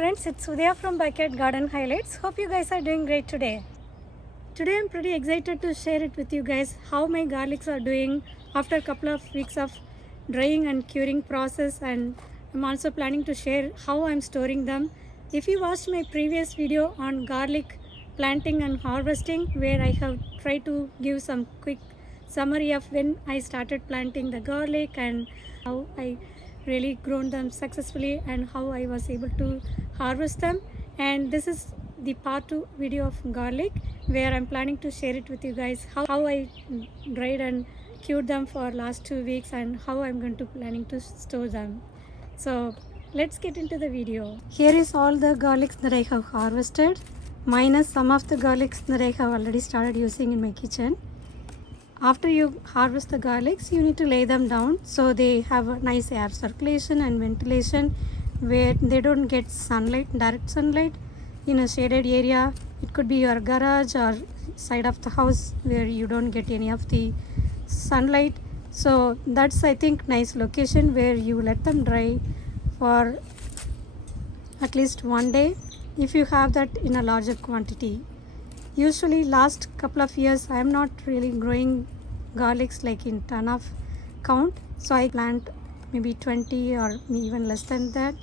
friends, it's Udhaya from Backyard Garden Highlights. Hope you guys are doing great today. Today I'm pretty excited to share it with you guys how my garlics are doing after a couple of weeks of drying and curing process, and I'm also planning to share how I'm storing them. If you watched my previous video on garlic planting and harvesting, where I have tried to give some quick summary of when I started planting the garlic and how I really grown them successfully and how I was able to harvest them, and this is the part 2 video of garlic where I'm planning to share it with you guys how I dried and cured them for last 2 weeks and how I'm going to planning to store them. So let's get into the video. Here is all the garlics that I have harvested minus some of the garlics that I have already started using in my kitchen. After you harvest the garlics, you need to lay them down so they have a nice air circulation and ventilation where they don't get sunlight, direct sunlight in a shaded area. It could be your garage or side of the house where you don't get any of the sunlight. So that's, I think, nice location where you let them dry for at least 1 day if you have that in a larger quantity. Usually last couple of years I am not really growing garlics like in ton of count, so I plant maybe 20 or even less than that.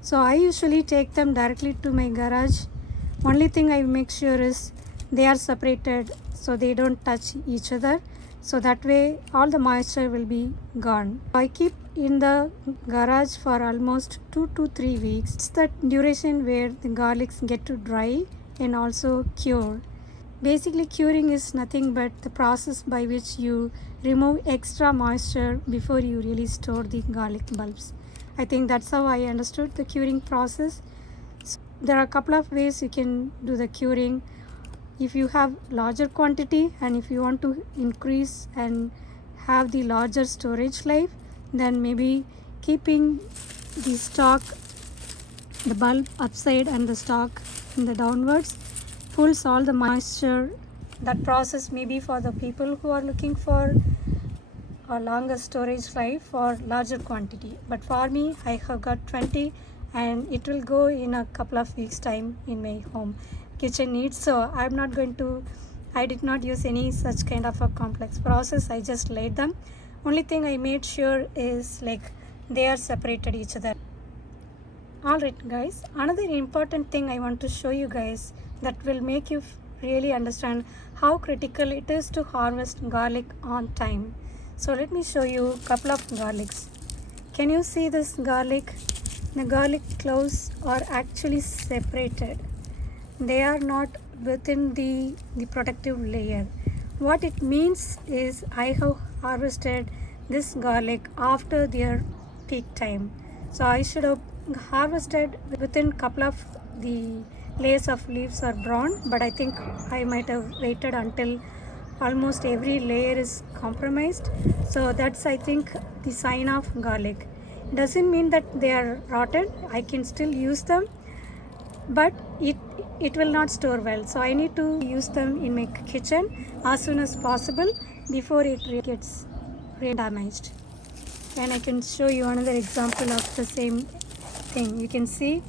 So I usually take them directly to my garage. Only thing I make sure is they are separated so they don't touch each other, so that way all the moisture will be gone. I keep in the garage for almost 2 to 3 weeks. It's the duration where the garlics get to dry and also cure. Basically, curing is nothing but the process by which you remove extra moisture before you really store the garlic bulbs. I think that's how I understood the curing process. So there are a couple of ways you can do the curing. If you have larger quantity and if you want to increase and have the larger storage life, then maybe keeping the stalk, the bulb upside and the stalk in the downwards pulls all the moisture. That process may be for the people who are looking for a longer storage life for larger quantity, but for me I have got 20 and it will go in a couple of weeks time in my home kitchen needs. So I did not use any such kind of a complex process. I just laid them. Only thing I made sure is like they are separated each other. Alright guys, another important thing I want to show you guys that will make you really understand how critical it is to harvest garlic on time. So let me show you a couple of garlics. Can you see this garlic? The garlic cloves are actually separated. They are not within the protective layer. What it means is I have harvested this garlic after their peak time. So I should have harvested within couple of the layers of leaves are brown, but I think I might have waited until almost every layer is compromised. So that's, I think, the sign of garlic. Doesn't mean that they are rotten. I can still use them, but it will not store well. So I need to use them in my kitchen as soon as possible before it gets damaged. And I can show you another example of the same thing. You can see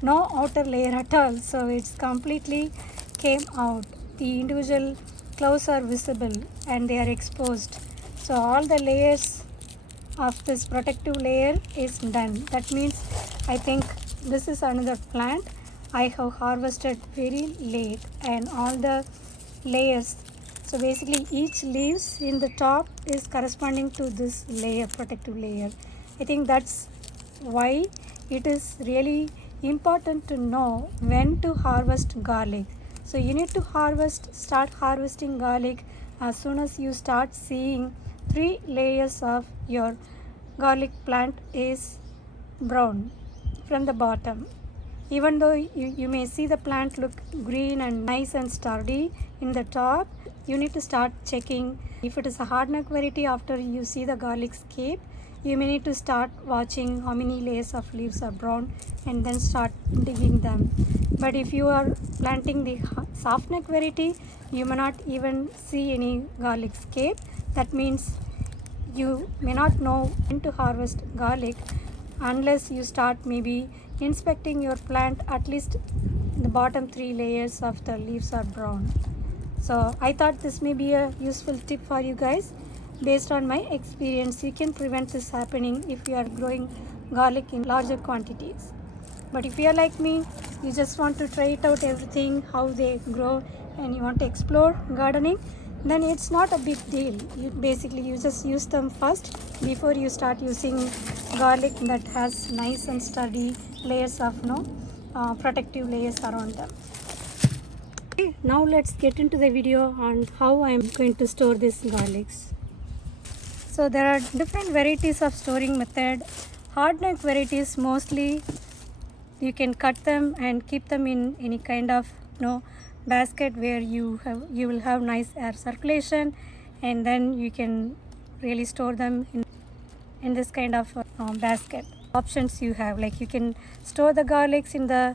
no outer layer at all, so it's completely came out. The individual cloves are visible and they are exposed, so all the layers of this protective layer is done. That means I think this is another plant I have harvested very late, and all the layers, so basically each leaves in the top is corresponding to this layer, protective layer. I think that's why it is really important to know when to harvest garlic. So you need to start harvesting garlic as soon as you start seeing 3 layers of your garlic plant is brown from the bottom. Even though you may see the plant look green and nice and sturdy in the top, you need to start checking. If it is a hardneck variety, after you see the garlic scape, you may need to start watching how many layers of leaves are brown and then start digging them. But if you are planting the soft neck variety, you may not even see any garlic scape. That means you may not know when to harvest garlic unless you start maybe inspecting your plant, at least the bottom 3 layers of the leaves are brown. So I thought this may be a useful tip for you guys. Based on my experience, you can prevent this happening if you are growing garlic in larger quantities. But if you are like me, you just want to try it out everything, how they grow, and you want to explore gardening, then it's not a big deal. You just use them first before you start using garlic that has nice and sturdy layers of protective layers around them. Okay, now let's get into the video on how I am going to store these garlics. So there are different varieties of storing method. Hardneck varieties, mostly you can cut them and keep them in any kind of basket where you will have nice air circulation, and then you can really store them in this kind of basket. Options you have, like you can store the garlics in the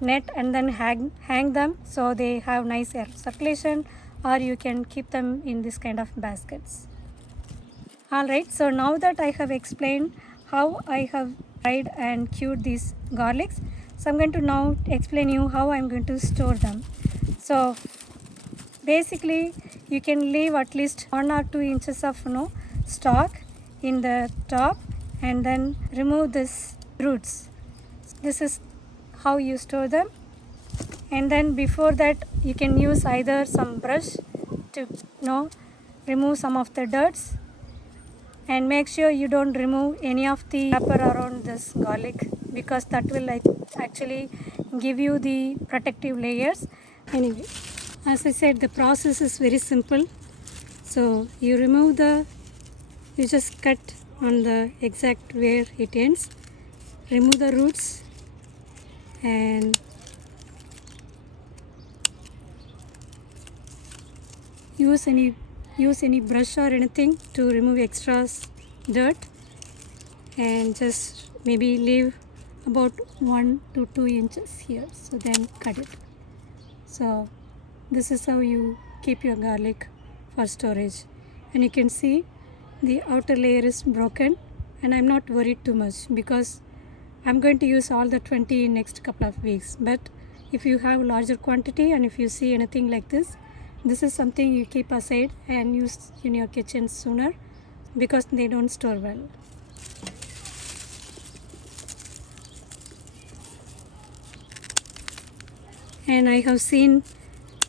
net and then hang them so they have nice air circulation, or you can keep them in this kind of baskets. Alright, so now that I have explained how I have dried and cured these garlics, so I'm going to now explain you how I'm going to store them. So basically you can leave at least 1 or 2 inches of stalk in the top and then remove this roots. This is how you store them. And then before that you can use either some brush to remove some of the dirts, and make sure you don't remove any of the wrapper around this garlic, because that will actually give you the protective layers. Anyway, as I said, the process is very simple. So you just cut on the exact where it ends, remove the roots, and use any brush or anything to remove extra dirt, and just maybe leave about 1 to 2 inches here, so then cut it. So this is how you keep your garlic for storage. And you can see the outer layer is broken, and I'm not worried too much because I'm going to use all the 20 in next couple of weeks. But if you have larger quantity and if you see anything like this is something you keep aside and use in your kitchen sooner, because they don't store well. And I have seen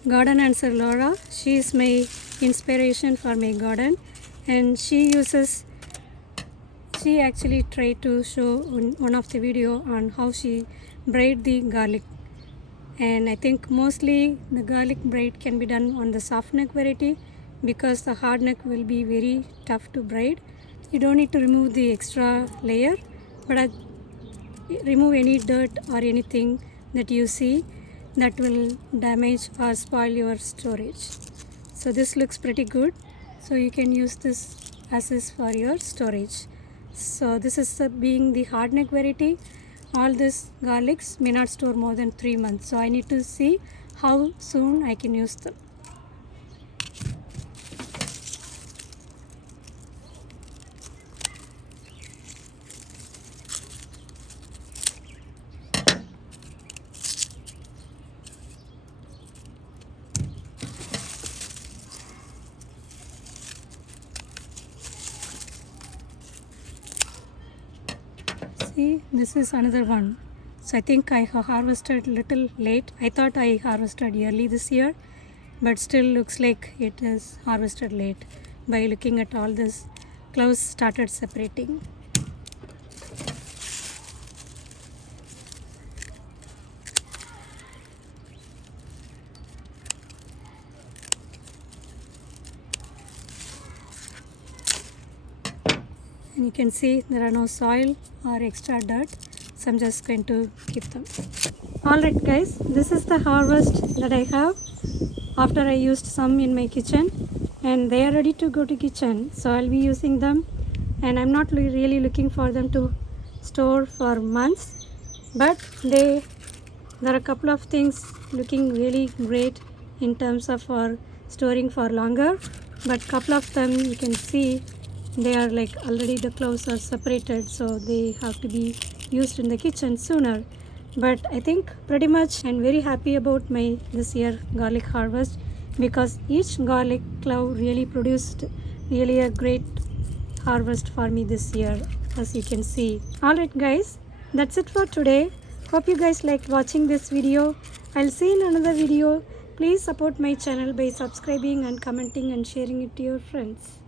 garden answer Laura. She is my inspiration for my garden, and she actually tried to show in one of the video on how she braid the garlic. And I think mostly the garlic braid can be done on the soft neck variety, because the hard neck will be very tough to braid. You don't need to remove the extra layer, but remove any dirt or anything that you see that will damage or spoil your storage. So this looks pretty good, so you can use this as is for your storage. So this is being the hard neck variety. All these garlics may not store more than 3 months, so I need to see how soon I can use them. See, this is another one. So I think I harvested little late. I thought I harvested early this year, but still looks like it is harvested late by looking at all this clouds started separating. And you can see there are no soil or extra dirt, so I'm just going to keep them. Alright guys, this is the harvest that I have after I used some in my kitchen, and they are ready to go to kitchen, so I'll be using them. And I'm not really looking for them to store for months, but there are a couple of things looking really great in terms of for storing for longer, but couple of them you can see they are like already the cloves are separated, so they have to be used in the kitchen sooner. But I think pretty much I'm very happy about my this year garlic harvest, because each garlic clove really produced really a great harvest for me this year, as you can see. Alright guys, that's it for today. Hope you guys liked watching this video. I'll see you in another video. Please support my channel by subscribing and commenting and sharing it to your friends.